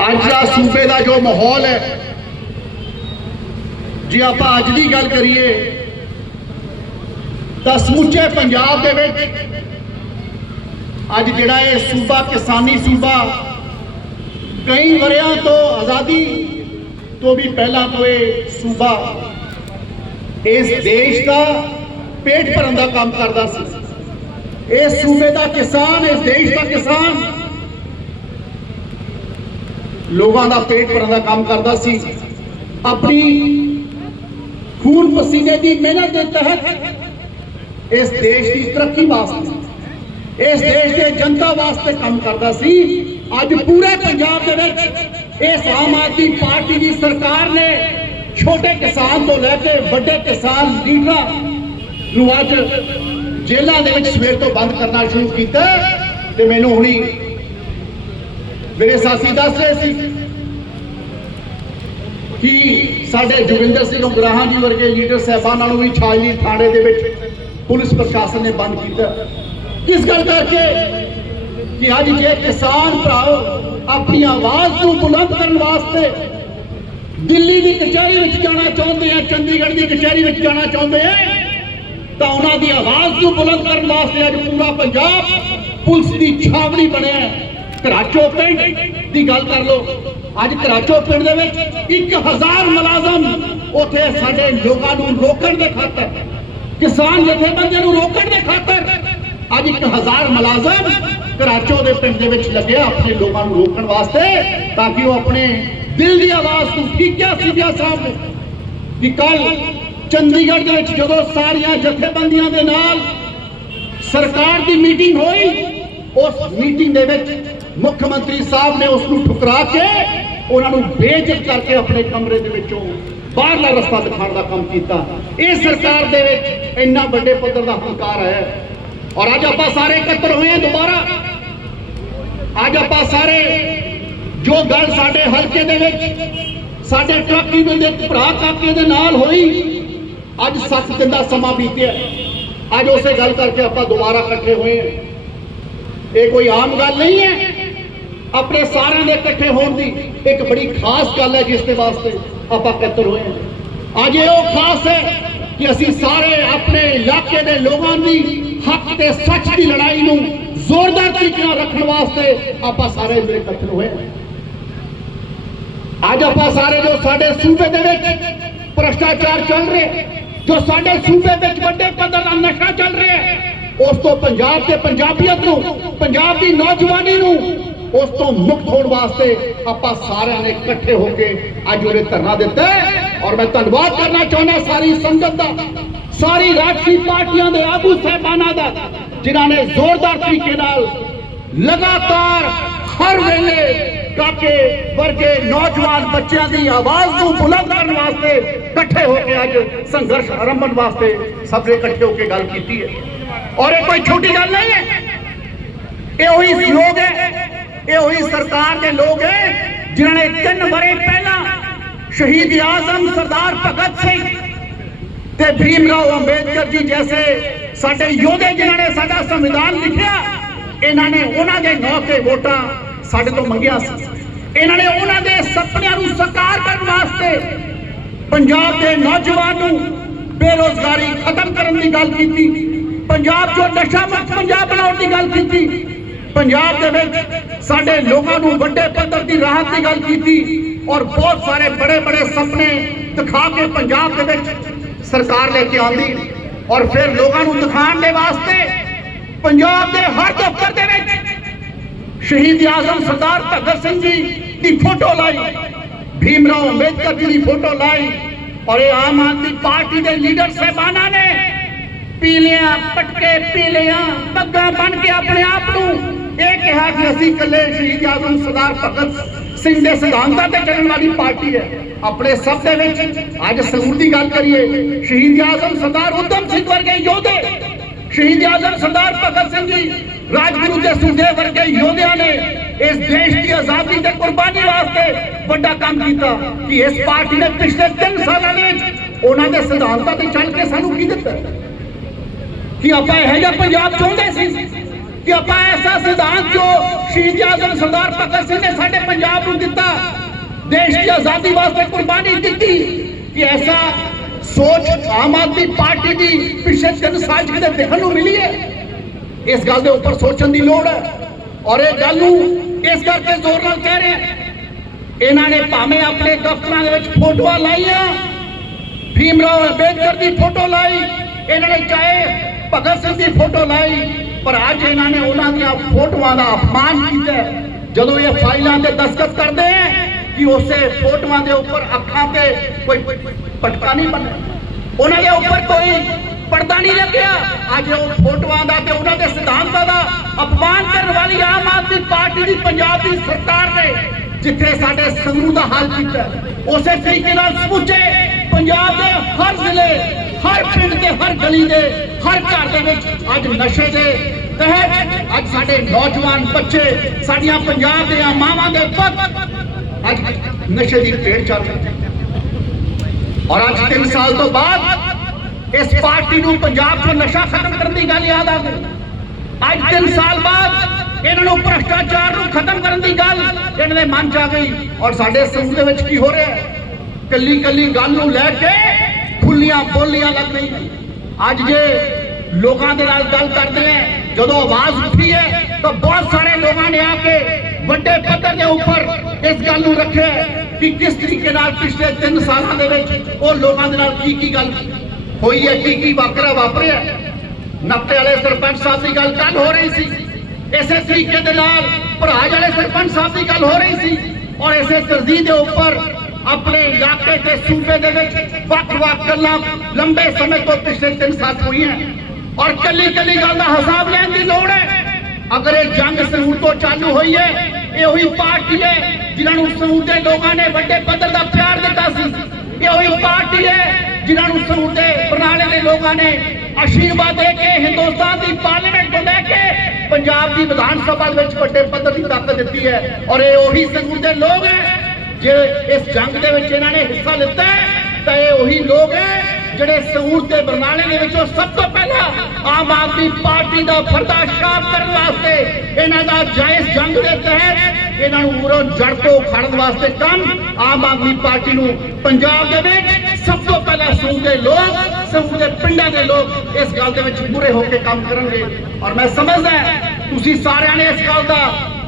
ਅੱਜ ਦਾ ਸੂਬੇ ਦਾ ਜੋ ਮਾਹੌਲ ਹੈ, ਜੇ ਆਪਾਂ ਅੱਜ ਦੀ ਗੱਲ ਕਰੀਏ, ਤਾਂ ਸਮੁੱਚੇ ਪੰਜਾਬ ਦੇ ਵਿੱਚ ਅੱਜ ਜਿਹੜਾ ਇਹ ਸੂਬਾ ਕਿਸਾਨੀ ਸੂਬਾ, ਕਈ ਵਰਿਆਂ ਤੋਂ ਆਜ਼ਾਦੀ ਤੋਂ ਵੀ ਪਹਿਲਾਂ ਤੋਂ ਇਹ ਸੂਬਾ ਇਸ ਦੇਸ਼ ਦਾ ਪੇਟ ਭਰਨ ਦਾ ਕੰਮ ਕਰਦਾ ਸੀ। ਇਸ ਸੂਬੇ ਦਾ ਕਿਸਾਨ, ਇਸ ਦੇਸ਼ ਦਾ ਕਿਸਾਨ ਲੋਕਾਂ ਦਾ ਪੇਟ ਭਰਨ ਦਾ ਕੰਮ ਕਰਦਾ ਸੀ। ਆਪਣੀ ਖੂਨ ਪਸੀਨੇ ਦੀ ਮਿਹਨਤ ਦੇ ਤਹਿਤ ਇਸ ਦੇਸ਼ ਦੀ ਤਰੱਕੀ ਵਾਸਤੇ, ਇਸ ਦੇਸ਼ ਦੇ ਜਨਤਾ ਵਾਸਤੇ ਕੰਮ ਕਰਦਾ ਸੀ। ਅੱਜ ਪੂਰੇ ਪੰਜਾਬ ਦੇ ਵਿੱਚ ਇਸ ਆਮ ਆਦਮੀ ਪਾਰਟੀ ਦੀ ਸਰਕਾਰ ਨੇ ਛੋਟੇ ਕਿਸਾਨ ਤੋਂ ਲੈ ਕੇ ਵੱਡੇ ਕਿਸਾਨ ਲੀਡਰਾਂ ਨੂੰ ਅੱਜ ਜੇਲ੍ਹਾਂ ਦੇ ਵਿੱਚ ਸਵੇਰ ਤੋਂ ਬੰਦ ਕਰਨਾ ਸ਼ੁਰੂ ਕੀਤਾ ਤੇ ਮੈਨੂੰ ਹੁਣੀ ਮੇਰੇ ਸਾਥੀ ਦੱਸ ਰਹੇ ਸੀ ਕਿ ਸਾਡੇ ਜੋਗਿੰਦਰ ਸਿੰਘ ਉਗਰਾਹਾਂ ਜੀ ਵਰਗੇ ਲੀਡਰ ਸਾਹਿਬਾਨਾਂ ਨੂੰ ਵੀ ਛਾਜਲੀ ਥਾਣੇ ਦੇ ਵਿੱਚ ਪੁਲਿਸ ਪ੍ਰਸ਼ਾਸਨ ਨੇ ਬੰਦ ਕੀਤਾ ਇਸ ਗੱਲ ਕਰਕੇ ਕਿ ਅੱਜ ਜੇ ਕਿਸਾਨ ਭਰਾਓ ਆਪਣੀ ਆਵਾਜ਼ ਨੂੰ ਬੁਲੰਦ ਕਰਨ ਵਾਸਤੇ ਦਿੱਲੀ ਦੀ ਕਚਹਿਰੀ ਵਿੱਚ ਜਾਣਾ ਚਾਹੁੰਦੇ ਆ, ਚੰਡੀਗੜ੍ਹ ਦੀ ਕਚਹਿਰੀ ਵਿੱਚ ਜਾਣਾ ਚਾਹੁੰਦੇ ਆ, ਤਾਂ ਉਹਨਾਂ ਦੀ ਆਵਾਜ਼ ਨੂੰ ਬੁਲੰਦ ਕਰਨ ਵਾਸਤੇ ਅੱਜ ਪੂਰਾ ਪੰਜਾਬ ਪੁਲਿਸ ਦੀ ਛਾਵਣੀ ਬਣਿਆ ਹੈ। ਘਰਾਚੋ ਪਿੰਡ ਦੀ ਗੱਲ ਕਰ ਲਓ। ਅੱਜ ਕਰਾਚੋ ਪਿੰਡ ਦੇ ਵਿੱਚ 1000 ਮੁਲਾਜ਼ਮ ਉੱਥੇ ਸਾਡੇ ਲੋਕਾਂ ਨੂੰ ਰੋਕਣ ਦੇ ਖਾਤਰ, ਕਿਸਾਨ ਜਥੇਬੰਦੀਆਂ ਨੂੰ ਰੋਕਣ ਦੇ ਖਾਤਰ ਅੱਜ 1000 ਮੁਲਾਜ਼ਮ ਘਰਾਚੋ ਦੇ ਪਿੰਡ ਦੇ ਵਿੱਚ ਲੱਗਿਆ ਆਪਣੇ ਲੋਕਾਂ ਨੂੰ ਰੋਕਣ ਵਾਸਤੇ ਤਾਂ ਕਿ ਉਹ ਆਪਣੇ ਦਿਲ ਦੀ ਆਵਾਜ਼ ਨੂੰ ਠੀਕ ਕਿਹਾ ਸੀਬੀਆ ਸਾਹਿਬ ਨੇ ਕੱਲ ਚੰਡੀਗੜ੍ਹ ਦੇ ਵਿੱਚ ਜਦੋਂ ਸਾਰੀਆਂ ਜਥੇਬੰਦੀਆਂ ਦੇ ਨਾਲ ਸਰਕਾਰ ਦੀ ਮੀਟਿੰਗ ਹੋਈ, ਉਸ ਮੀਟਿੰਗ ਦੇ ਵਿੱਚ ਮੁੱਖ ਮੰਤਰੀ ਸਾਹਿਬ ਨੇ ਉਸ ਨੂੰ ਠੁਕਰਾ ਕੇ ਉਹਨਾਂ ਨੂੰ ਬੇਇੱਜ਼ਤ ਕਰਕੇ ਆਪਣੇ ਕਮਰੇ ਦੇ ਵਿੱਚੋਂ ਬਾਹਰਲਾ ਰਸਤਾ ਦਿਖਾਉਣ ਦਾ ਕੰਮ ਕੀਤਾ। ਇਹ ਸਰਕਾਰ ਦੇ ਵਿੱਚ ਇੰਨਾ ਵੱਡੇ ਪੱਧਰ ਦਾ ਹੰਕਾਰ ਹੈ। ਔਰ ਅੱਜ ਆਪਾਂ ਸਾਰੇ ਇਕੱਤਰ ਹੋਏ ਹਾਂ ਦੁਬਾਰਾ। ਅੱਜ ਆਪਾਂ ਸਾਰੇ ਜੋ ਗੱਲ ਸਾਡੇ ਹਲਕੇ ਦੇ ਵਿੱਚ, ਸਾਡੇ ਟਰੱਕੀ ਦੇ ਭਰਾ ਕਾਕੇ ਦੇ ਨਾਲ ਹੋਈ, ਅੱਜ ਸੱਤ ਦਿਨ ਦਾ ਸਮਾਂ ਬੀਤਿਆ ਅੱਜ ਉਸੇ ਗੱਲ ਕਰਕੇ ਆਪਾਂ ਦੁਬਾਰਾ ਇਕੱਠੇ ਹੋਏ ਹਾਂ। ਇਹ ਕੋਈ ਆਮ ਗੱਲ ਨਹੀਂ ਹੈ। ਆਪਣੇ ਸਾਰਿਆਂ ਦੇ ਇਕੱਠੇ ਹੋਣ ਦੀ ਇੱਕ ਬੜੀ ਖਾਸ ਗੱਲ ਹੈ ਜਿਸ ਦੇ ਵਾਸਤੇ ਆਪਾਂ ਇਕੱਤਰ ਹੋਏ ਹਾਂ। ਅੱਜ ਇਹ ਉਹ ਖਾਸ ਹੈ ਕਿ ਅਸੀਂ ਸਾਰੇ ਆਪਣੇ ਇਲਾਕੇ ਦੇ ਲੋਕਾਂ ਦੀ ਹੱਕ ਤੇ ਸੱਚ ਦੀ ਲੜਾਈ ਨੂੰ ਜ਼ੋਰਦਾਰ ਤਰੀਕੇ ਨਾਲ ਰੱਖਣ ਵਾਸਤੇ ਆਪਾਂ ਸਾਰੇ ਮਿਲ ਇਕੱਠੇ ਹੋਏ ਅੱਜ ਆਪਾਂ ਸਾਰੇ ਜੋ ਸਾਡੇ ਸੂਬੇ ਦੇ ਵਿੱਚ ਭ੍ਰਸ਼ਟਾਚਾਰ ਚੱਲ ਰਿਹਾ ਜੋ ਸਾਡੇ ਸੂਬੇ ਵਿੱਚ ਵੱਡੇ ਪੱਧਰ ਦਾ ਨਸ਼ਾ ਚੱਲ ਰਿਹਾ ਉਸ ਤੋਂ ਪੰਜਾਬ ਤੇ ਪੰਜਾਬੀਅਤ ਨੂੰ, ਪੰਜਾਬ ਦੀ ਨੌਜਵਾਨੀ ਨੂੰ ਉਸ ਤੋਂ ਮੁਕਤ ਹੋਣ ਵਾਸਤੇ ਆਪਾਂ ਸਾਰਿਆਂ ਨੇ ਇਕੱਠੇ ਹੋ ਕੇ ਅੱਜ ਉਹਨੇ ਧਰਨਾ ਦਿੱਤਾ ਔਰ ਮੈਂ ਧੰਨਵਾਦ ਕਰਨਾ ਚਾਹੁੰਦਾ ਸਾਰੀ ਸੰਗਤ ਦਾ, ਸਾਰੀ ਰਾਜਸੀ ਪਾਰਟੀਆਂ ਦੇ ਆਗੂ ਸਹਿਬਾਨਾਂ ਦਾ, ਜਿਨ੍ਹਾਂ ਨੇ ਜ਼ੋਰਦਾਰ ਤਰੀਕੇ ਨਾਲ ਲਗਾਤਾਰ ਹਰ ਵੇਲੇ ਕਾਕੇ ਵਰਗੇ ਨੌਜਵਾਨ ਬੱਚਿਆਂ ਦੀ ਆਵਾਜ਼ ਨੂੰ ਬੁਲੰਦ ਕਰਨ ਵਾਸਤੇ ਇਕੱਠੇ ਹੋ ਕੇ ਅੱਜ ਸੰਘਰਸ਼ ਆਰੰਭਣ ਵਾਸਤੇ ਸਭ ਨੇ ਇਕੱਠੇ ਹੋ ਕੇ ਗੱਲ ਕੀਤੀ ਹੈ। ਔਰ ਇਹ ਕੋਈ ਛੋਟੀ ਗੱਲ ਨਹੀਂ ਹੈ। ਇਹ ਉਹੀ ਲੋਕ ਹੈ ਇਹ ਉਹੀ ਸਰਕਾਰ ਦੇ ਲੋਕ ਹੈ ਜਿਨ੍ਹਾਂ ਨੇ ਤਿੰਨ ਵਰੇ ਪਹਿਲਾਂ ਸ਼ਹੀਦ ਆਜ਼ਮ ਸਰਦਾਰ ਭਗਤ ਸਿੰਘ ਤੇ ਭੀਮ ਰਾਓ ਅੰਬੇਦਕਰ ਜੀ ਜੈਸੇ ਸਾਡੇ ਯੋਧੇ ਜਿਨ੍ਹਾਂ ਨੇ ਸਾਡਾ ਸੰਵਿਧਾਨ ਲਿਖਿਆ, ਇਹਨਾਂ ਨੇ ਉਹਨਾਂ ਦੇ ਨਾਂ ਤੇ ਵੋਟਾਂ ਸਾਡੇ ਤੋਂ ਮੰਗਿਆ ਸੀ। ਇਹਨਾਂ ਨੇ ਉਹਨਾਂ ਦੇ ਸੁਪਨਿਆਂ ਨੂੰ ਸਾਕਾਰ ਕਰਨ ਵਾਸਤੇ ਪੰਜਾਬ ਦੇ ਨੌਜਵਾਨ ਨੂੰ ਬੇਰੋਜ਼ਗਾਰੀ ਖਤਮ ਕਰਨ ਦੀ ਗੱਲ ਕੀਤੀ, ਪੰਜਾਬ ਚੋਂ ਨਸ਼ਾ ਮੁਕਤ ਪੰਜਾਬ ਬਣਾਉਣ ਦੀ ਗੱਲ ਕੀਤੀ ਪੰਜਾਬ ਦੇ ਵਿੱਚ ਸਾਡੇ ਲੋਕਾਂ ਨੂੰ ਵੱਡੇ ਪੱਧਰ ਦੀ ਰਾਹਤ ਦੀ ਗੱਲ ਕੀਤੀ ਔਰ ਬਹੁਤ ਸਾਰੇ ਬੜੇ ਬੜੇ ਸੁਪਨੇ ਦਿਖਾ ਕੇ ਪੰਜਾਬ ਦੇ ਵਿੱਚ ਸਰਕਾਰ ਲੈ ਕੇ ਆਉਂਦੀ ਔਰ ਫਿਰ ਲੋਕਾਂ ਨੂੰ ਦਿਖਾਉਣ ਦੇ ਵਾਸਤੇ ਪੰਜਾਬ ਦੇ ਹਰ ਦਫ਼ਤਰ ਦੇ ਵਿੱਚ ਸ਼ਹੀਦ ਆਜ਼ਮ ਸਰਦਾਰ ਭਗਤ ਸਿੰਘ ਜੀ ਦੀ ਫੋਟੋ ਲਾਈ ਭੀਮ ਰਾਓ ਅੰਬੇਦਕਰ ਜੀ ਦੀ ਫੋਟੋ ਲਾਈ ਔਰ ਇਹ ਆਮ ਆਦਮੀ ਪਾਰਟੀ ਦੇ ਲੀਡਰ ਸਹਿਬਾਨਾਂ ਨੇ ਪੀਲਿਆਂ ਪਟਕੇ ਪੀਲਿਆਂ ਪੱਗਾਂ ਬਣ ਕੇ ਆਪਣੇ ਆਪ ਨੂੰ ਇਹ ਕਿਹਾ ਕਿ ਅਸੀਂ ਇਕੱਲੇ ਸ਼ਹੀਦ ਆਜ਼ਮ ਸਰਦਾਰ ਭਗਤ ਸਿੰਘ ਦੇ ਸਿਧਾਂਤਾਂ ਤੇ ਚੱਲਣ ਵਾਲੀ ਪਾਰਟੀ ਹੈ। ਆਪਣੇ ਸਭ ਦੇ ਵਿੱਚ ਅੱਜ ਸਰੂਰ ਦੀ ਗੱਲ ਕਰੀਏ, ਸ਼ਹੀਦ ਆਜ਼ਮ ਸਰਦਾਰ ਉਦਮ ਸਿੰਘ ਵਰਗੇ ਯੋਧੇ, ਸ਼ਹੀਦ ਆਜ਼ਮ ਸਰਦਾਰ ਭਗਤ ਸਿੰਘ ਜੀ, ਰਾਜਗੁਰੂ ਦੇ ਸੁਖਦੇਵ ਵਰਗੇ ਯੋਧਿਆਂ ਨੇ ਇਸ ਦੇਸ਼ ਦੀ ਆਜ਼ਾਦੀ ਤੇ ਕੁਰਬਾਨੀ ਵਾਸਤੇ ਵੱਡਾ ਕੰਮ ਕੀਤਾ ਕਿ ਇਸ ਪਾਰਟੀ ਨੇ ਪਿਛਲੇ 3 ਸਾਲਾਂ ਦੇ ਵਿੱਚ ਉਹਨਾਂ ਦੇ ਸਿਧਾਂਤਾਂ ਤੇ ਚੱਲ ਕੇ ਸਾਨੂੰ ਕੀ ਦਿੱਤਾ? ਕਿ ਆਪਾਂ ਇਹੋ ਜਿਹਾ ਪੰਜਾਬ ਚਾਹੁੰਦੇ ਸੀ? ਕਿ ਆਪਾਂ ਐਸਾ ਸਿਧਾਂਤ ਜੋ ਸ਼ਹੀਦ ਆਜ਼ਮ ਸਰਦਾਰ ਭਗਤ ਸਿੰਘ ਨੇ ਸਾਡੇ ਪੰਜਾਬ ਨੂੰ ਦਿੱਤਾ, ਦੇਸ਼ ਦੀ ਆਜ਼ਾਦੀ ਵਾਸਤੇ ਕੁਰਬਾਨੀ ਦਿੱਤੀ, ਕਿ ਐਸਾ ਸੋਚ ਆਮ ਆਦਮੀ ਪਾਰਟੀ ਦੀ ਪਿਛਲੇ ਤਿੰਨ ਸਾਲ ਚ ਦੇਖਣ ਨੂੰ ਮਿਲੀ ਹੈ? ਇਸ ਗੱਲ ਦੇ ਉੱਪਰ ਸੋਚਣ ਦੀ ਲੋੜ ਹੈ। ਔਰ ਇਹ ਗੱਲ ਨੂੰ ਇਸ ਕਰਕੇ ਜ਼ੋਰ ਨਾਲ ਕਹਿ ਰਹੇ ਇਹਨਾਂ ਨੇ ਭਾਵੇਂ ਆਪਣੇ ਦਫ਼ਤਰਾਂ ਦੇ ਵਿੱਚ ਫੋਟੋਆਂ ਲਾਈਆਂ ਭੀਮ ਰਾਓ ਅੰਬੇਦਕਰ ਦੀ ਫੋਟੋ ਲਾਈ, ਇਹਨਾਂ ਨੇ ਚਾਹੇ ਭਗਤ ਸਿੰਘ ਦੀ ਫੋਟੋ ਲਾਈ ਪਰ ਅੱਜ ਇਹਨਾਂ ਨੇ ਉਹਨਾਂ ਦੀਆਂ ਫੋਟੋਆਂ ਦਾ ਅਪਮਾਨ ਕੀਤਾ ਜਦੋਂ ਇਹ ਫਾਈਲਾਂ ਤੇ ਦਸਤਖਤ ਕਰਦੇ ਹੈ ਕਿ ਉਸੇ ਫੋਟੋਆਂ ਦੇ ਉੱਪਰ ਅੱਖਾਂ ਤੇ ਕੋਈ ਪਟਕਾ ਨਹੀਂ ਬਣਿਆ ਉਹਨਾਂ ਦੇ ਉੱਪਰ ਕੋਈ ਪਰਦਾ ਨਹੀਂ ਲੱਗਿਆ। ਅੱਜ ਉਹ ਫੋਟੋਆਂ ਦਾ ਤੇ ਉਹਨਾਂ ਦੇ ਸਿਧਾਂਤਾਂ ਦਾ ਅਪਮਾਨ ਕਰਨ ਵਾਲੀ ਆਮ ਆਦਮੀ ਪਾਰਟੀ ਦੀ ਪੰਜਾਬ ਦੀ ਸਰਕਾਰ ਨੇ ਜਿੱਥੇ ਸਾਡੇ ਸੰਗਰੂ ਦਾ ਹਾਲ ਕੀਤਾ ਉਸੇ ਤਰੀਕੇ ਨਾਲ ਸਮੁੱਚੇ ਪੰਜਾਬ ਦੇ ਹਰ ਜ਼ਿਲ੍ਹੇ ਹਰ ਪਿੰਡ ਤੇ ਹਰ ਗਲੀ ਦੇ, ਹਰ ਘਰ ਦੇ ਵਿੱਚ ਅੱਜ ਨਸ਼ੇ ਦੇ ਤਹਿਤ ਅੱਜ ਸਾਡੇ ਨੌਜਵਾਨ ਬੱਚੇ, ਸਾਡੀਆਂ ਪੰਜਾਬ ਦੀਆਂ ਮਾਵਾਂ ਦੇ ਪੁੱਤ ਅੱਜ ਨਸ਼ੇ ਦੀ ਭੇਟ ਚੱਲ ਰਹੀ ਔਰ ਅੱਜ 3 ਸਾਲ ਤੋਂ ਬਾਅਦ ਇਸ ਪਾਰਟੀ ਨੂੰ ਪੰਜਾਬ ਤੋਂ ਨਸ਼ਾ ਖਤਮ ਕਰਨ ਦੀ ਗੱਲ ਯਾਦ ਆ ਗਈ। ਅੱਜ 3 ਸਾਲ ਬਾਅਦ ਇਹਨਾਂ ਨੂੰ ਭ੍ਰਸ਼ਟਾਚਾਰ ਨੂੰ ਖਤਮ ਕਰਨ ਦੀ ਗੱਲ ਇਹਨਾਂ ਦੇ ਮਨ 'ਚ ਆ ਗਈ। ਔਰ ਸਾਡੇ ਸਮੂਹ ਦੇ ਵਿੱਚ ਕੀ ਹੋ ਰਿਹਾ ਹੈ? ਕੱਲੀ ਕੱਲੀ ਗੱਲ ਨੂੰ ਲੈ ਕੇ ਖੁੱਲੀਆਂ ਬੋਲੀਆਂ ਲੱਗ ਰਹੀਆਂ ਅੱਜ ਜੇ ਲੋਕਾਂ ਦੇ ਨਾਲ ਗੱਲ ਕਰਦੇ ਆ, ਜਦੋਂ ਆਵਾਜ਼ ਉੱਠੀ ਹੈ, ਤਾਂ ਬਹੁਤ ਸਾਰੇ ਲੋਕਾਂ ਨੇ ਆ ਕੇ ਵੱਡੇ ਪੱਧਰ ਦੇ ਉੱਪਰ ਇਸ ਗੱਲ ਨੂੰ ਰੱਖਿਆ ਕਿ ਕਿਸ ਤਰੀਕੇ ਨਾਲ ਪਿਛਲੇ 3 ਸਾਲਾਂ ਦੇ ਵਿੱਚ ਉਹ ਲੋਕਾਂ ਦੇ ਨਾਲ ਕੀ ਕੀ ਗੱਲ ਹੋਈ ਹੈ, ਕੀ ਕੀ ਵਾਕਰਾ ਵਾਪਰਿਆ ਨੱਪੇ ਵਾਲੇ ਸਰਪੰਚ ਸਾਹਿਬ ਦੀ ਗੱਲ ਕੱਲ ਹੋ ਰਹੀ ਸੀ। ਇਸੇ ਤਰੀਕੇ ਦੇ ਨਾਲ ਭਰਾਜ ਵਾਲੇ ਸਰਪੰਚ ਸਾਹਿਬ ਦੀ ਗੱਲ ਹੋ ਰਹੀ ਸੀ। ਔਰ ਇਸੇ ਤਰਜੀਹ ਦੇ ਉੱਪਰ ਆਪਣੇ ਇਲਾਕੇ ਤੇ ਸੂਬੇ ਦੇ ਵਿੱਚ ਵੱਖ-ਵੱਖ ਗੱਲਾਂ ਲੰਬੇ ਸਮੇਂ ਤੋਂ ਪਿਛਲੇ 3 ਸਾਲ ਹੋਈਆਂ ਔਰ ਕੱਲੀ ਕੱਲੀ ਗੱਲ ਦਾ ਹਿਸਾਬ ਲੈਣ ਦੀ ਲੋੜ ਹੈ। ਅਗਰ ਇਹ ਜੰਗ ਸੰਗੂਰ ਤੋਂ ਚਾਲੂ ਹੋਈ ਹੈ, ਇਹ ਉਹੀ ਪਾਰਟੀ ਹੈ ਜਿਨ੍ਹਾਂ ਨੂੰ ਸੰਗੂਰ ਦੇ ਲੋਕਾਂ ਨੇ ਵੱਡੇ ਪੱਧਰ ਦਾ ਪਿਆਰ ਦਿੱਤਾ ਸੀ। ਇਹ ਉਹੀ ਪਾਰਟੀ ਹੈ ਜਿਨ੍ਹਾਂ ਨੂੰ ਸੰਗੂਰ ਦੇ ਬਰਨਾਲੇ ਦੇ ਲੋਕਾਂ ਨੇ ਆਸ਼ੀਰਵਾਦ ਦੇ ਕੇ ਹਿੰਦੁਸਤਾਨ ਦੀ ਪਾਰਲੀਮੈਂਟ ਤੋਂ ਲੈ ਕੇ ਪੰਜਾਬ ਦੀ ਵਿਧਾਨ ਸਭਾ ਦੇ ਵਿੱਚ ਵੱਡੇ ਪੱਧਰ ਦੀ ਤਾਕਤ ਦਿੱਤੀ ਹੈ। ਔਰ ਇਹ ਉਹੀ ਸੰਗੂਰ ਦੇ ਲੋਕ ਹੈ ਜੇ ਇਸ ਜੰਗ ਦੇ ਵਿੱਚ ਇਹਨਾਂ ਨੇ ਹਿੱਸਾ ਲਿੱਤਾ ਤਾਂ ਇਹ ਉਹੀ ਲੋਕ ਹੈ ਜਿਹੜੇ ਸੂਰ ਤੇ ਬਰਨਾਲੇ ਦੇ ਵਿੱਚੋਂ ਸਭ ਤੋਂ ਪਹਿਲਾਂ ਆਮ ਆਦਮੀ ਪਾਰਟੀ ਦਾ ਫਰਦਾ ਸ਼ਾਪ ਕਰਨ ਵਾਸਤੇ ਇਹਨਾਂ ਦਾ ਜਾਇਜ਼ ਜੰਗ ਦੇ ਤਹਿਤ ਇਹਨਾਂ ਨੂੰ ਮੂਰੋਂ ਜੜ ਤੋਂ ਖੜਨ ਵਾਸਤੇ ਕੰਮ ਆਮ ਆਦਮੀ ਪਾਰਟੀ ਨੂੰ ਪੰਜਾਬ ਦੇ ਵਿੱਚ ਸਭ ਤੋਂ ਪਹਿਲਾਂ ਸੂਰ ਦੇ ਲੋਕ ਸੂਰ ਦੇ ਪਿੰਡਾਂ ਦੇ ਲੋਕ ਇਸ ਗੱਲ ਦੇ ਵਿੱਚ ਪੂਰੇ ਹੋ ਕੇ ਕੰਮ ਕਰਨਗੇ। ਔਰ ਮੈਂ ਸਮਝਦਾ ਤੁਸੀਂ ਸਾਰਿਆਂ ਨੇ ਇਸ ਗੱਲ ਦਾ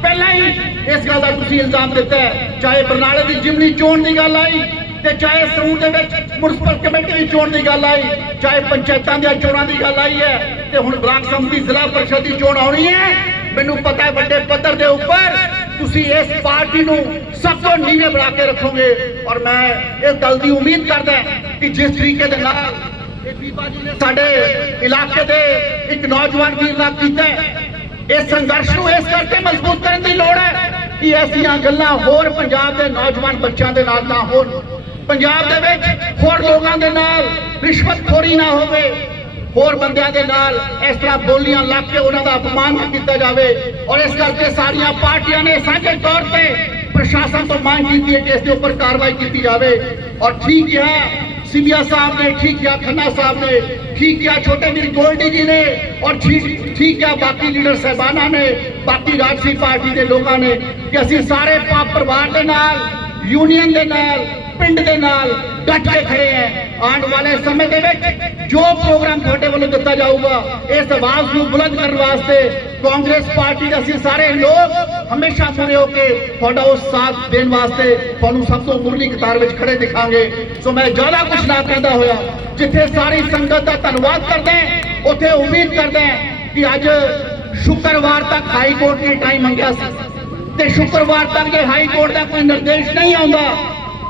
ਪਹਿਲਾਂ ਹੀ ਇਸ ਗੱਲ ਦਾ ਤੁਸੀਂ ਇਲਜ਼ਾਮ ਦਿੱਤਾ ਚਾਹੇ ਬਰਨਾਲੇ ਦੀ ਜਿਮਨੀ ਚੋਣ ਦੀ ਗੱਲ ਆਈ ਤੇ ਚਾਹੇ ਸੂਰ ਦੇ ਵਿੱਚ ਮੁਨਸਪਲ ਕਮੇਟੀ ਦੀ ਚੋਣ ਦੀ ਗੱਲ ਆਈ, ਚਾਹੇ ਪੰਚਾਇਤਾਂ ਦੀਆਂ ਚੋਣਾਂ ਦੀ ਗੱਲ ਆਈ ਹੈ ਤੇ ਹੁਣ ਬਲਾਕ ਸੰਮਤੀ ਜ਼ਿਲ੍ਹਾ ਪਰਿਸ਼ਦ ਦੀ ਚੋਣ ਆਉਣੀ ਹੈ, ਮੈਨੂੰ ਪਤਾ ਹੈ ਵੱਡੇ ਪੱਧਰ ਦੇ ਉੱਪਰ ਤੁਸੀਂ ਇਸ ਪਾਰਟੀ ਨੂੰ ਸਭ ਤੋਂ ਨੀਵੇਂ ਬਣਾ ਕੇ ਰੱਖੋਗੇ ਔਰ ਮੈਂ ਇਸ ਗੱਲ ਦੀ ਉਮੀਦ ਕਰਦਾ ਕਿ ਜਿਸ ਤਰੀਕੇ ਦੇ ਨਾਲ ਸਾਡੇ ਇਲਾਕੇ ਦੇ ਇੱਕ ਨੌਜਵਾਨ ਵੀਰ ਨਾਲ ਕੀਤਾ ਇਸ ਸੰਘਰਸ਼ ਨੂੰ ਇਸ ਕਰਕੇ ਮਜ਼ਬੂਤ ਕਰਨ ਦੀ ਲੋੜ ਹੈ ਕਿ ਐਸੀਆਂ ਗੱਲਾਂ ਹੋਰ ਪੰਜਾਬ ਦੇ ਨੌਜਵਾਨ ਬੱਚਿਆਂ ਦੇ ਨਾਲ ਨਾ ਹੋਣ। ਪੰਜਾਬ ਦੇ ਵਿੱਚ ਹੋਰ ਲੋਕਾਂ ਦੇ ਨਾਲ ਰਿਸ਼ਵਤਖੋਰੀ ਨਾ ਹੋਵੇ। ਹੋਰ ਬੰਦਿਆਂ ਦੇ ਨਾਲ ਇਸ ਤਰ੍ਹਾਂ ਬੋਲੀਆਂ ਲੱਗ ਕੇ ਉਹਨਾਂ ਦਾ ਅਪਮਾਨ ਨਾ ਕੀਤਾ ਜਾਵੇ। ਔਰ ਇਸ ਕਰਕੇ ਸਾਰੀਆਂ ਪਾਰਟੀਆਂ ਨੇ ਸਾਂਝੇ ਤੌਰ ਤੇ ਪ੍ਰਸ਼ਾਸਨ ਤੋਂ ਮੰਗ ਕੀਤੀ ਹੈ ਕਿ ਇਸ ਦੇ ਉੱਪਰ ਕਾਰਵਾਈ ਕੀਤੀ ਜਾਵੇ। ਔਰ ਠੀਕ ਹੈ ਸਿਮਿਆ ਸਾਹਿਬ ਨੇ, ਠੀਕ ਕਿਹਾ, ਖੰਨਾ ਸਾਹਿਬ ਨੇ, ਠੀਕ ਕਿਹਾ, ਛੋਟੇ ਵੀਰ ਗੋਲਡੀ ਜੀ ਨੇ ਔਰ ਠੀਕ ਠੀਕ ਕਿਹਾ, ਬਾਕੀ ਲੀਡਰ ਸਹਿਬਾਨਾਂ ਨੇ, ਬਾਕੀ ਰਾਜਸੀ ਪਾਰਟੀ ਦੇ ਲੋਕਾਂ ਨੇ ਕਿ ਅਸੀਂ ਸਾਰੇ ਪਾ ਪਰਿਵਾਰ ਦੇ ਨਾਲ ਯੂਨੀਅਨ ਦੇ ਨਾਲ, ਪਿੰਡ ਦੇ ਨਾਲ ਡਟ ਕੇ ਖੜੇ ਆ। ਆਉਣ ਵਾਲੇ ਸਮੇਂ ਦੇ ਵਿੱਚ ਜੋ ਪ੍ਰੋਗਰਾਮ ਤੁਹਾਡੇ ਵੱਲੋਂ ਦਿੱਤਾ ਜਾਊਗਾ, ਇਸ ਆਵਾਜ਼ ਨੂੰ ਬੁਲੰਦ ਕਰਨ ਵਾਸਤੇ ਕਾਂਗਰਸ ਪਾਰਟੀ ਦੇ ਅਸੀਂ ਸਾਰੇ ਲੋਕ ਹਮੇਸ਼ਾ ਮੂਰੇ ਹੋ ਕੇ ਤੁਹਾਡਾ ਉਹ ਸਾਥ ਦੇਣ ਵਾਸਤੇ ਤੁਹਾਨੂੰ ਸਭ ਤੋਂ ਮੁਰਲੀ ਕਤਾਰ ਵਿੱਚ ਖੜੇ ਦਿਖਾਂਗੇ। ਸੋ ਮੈਂ ਜ਼ਿਆਦਾ ਕੁਝ ਨਾ ਕਹਿੰਦਾ ਹੋਇਆ, ਜਿੱਥੇ ਸਾਰੀ ਸੰਗਤ ਦਾ ਧੰਨਵਾਦ ਕਰਦਾ ਉੱਥੇ ਉਮੀਦ ਕਰਦਾ ਕਿ ਅੱਜ ਸ਼ੁੱਕਰਵਾਰ ਤੱਕ ਹਾਈ ਕੋਰਟ ਨੇ ਟਾਈਮ ਮੰਗਿਆ ਸੀ। ਤੇ ਸ਼ੁੱਕਰਵਾਰ ਤੱਕ ਜੇ ਹਾਈ ਕੋਰਟ ਦਾ ਕੋਈ ਨਿਰਦੇਸ਼ ਨਹੀਂ ਆਉਂਦਾ,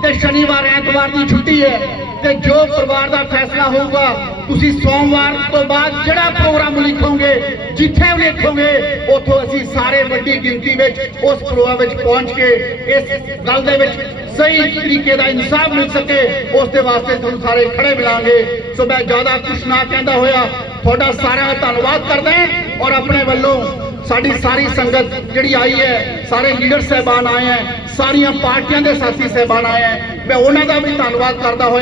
ਤੇ ਸ਼ਨੀਵਾਰ ਐਤਵਾਰ ਦੀ ਛੁੱਟੀ ਹੈ, ਤੇ ਜੋ ਪਰਿਵਾਰ ਦਾ ਫੈਸਲਾ ਹੋਊਗਾ ਤੁਸੀਂ ਸੋਮਵਾਰ ਤੋਂ ਬਾਅਦ ਜਿਹੜਾ ਪ੍ਰੋਗਰਾਮ ਲਿਖੋਗੇ, ਜਿੱਥੇ ਵੀ ਲਿਖੋਗੇ, ਉੱਥੋਂ ਅਸੀਂ ਸਾਰੇ ਵੱਡੀ ਗਿਣਤੀ ਵਿੱਚ ਉਸ ਪ੍ਰੋਗਰਾਮ ਵਿੱਚ ਪਹੁੰਚ ਕੇ ਇਸ ਗੱਲ ਦੇ ਵਿੱਚ ਸਹੀ ਤਰੀਕੇ ਦਾ ਇਨਸਾਫ ਮਿਲ ਸਕੇ, ਉਸ ਦੇ ਵਾਸਤੇ ਤੁਹਾਨੂੰ ਸਾਰੇ ਖੜੇ ਮਿਲਾਂਗੇ। ਸੋ ਮੈਂ ਜ਼ਿਆਦਾ ਕੁਝ ਨਾ ਕਹਿੰਦਾ ਹੋਇਆ, ਤੁਹਾਡਾ ਸਾਰਿਆਂ ਦਾ ਧੰਨਵਾਦ ਕਰਦਾ ਔਰ ਆਪਣੇ ਵੱਲੋਂ ਸਾਡੀ ਸਾਰੀ ਸੰਗਤ ਜਿਹੜੀ ਆਈ ਹੈ, ਸਾਰੇ ਲੀਡਰ ਸਹਿਬਾਨ ਆਏ ਹੈ, ਸਾਰੀਆਂ ਪਾਰਟੀਆਂ ਦੇ ਸਾਥੀ ਸਹਿਬਾਨ ਆਏ ਹੈ, ਮੈਂ ਉਹਨਾਂ ਦਾ ਵੀ ਧੰਨਵਾਦ ਕਰਦਾ ਹੋਇਆ।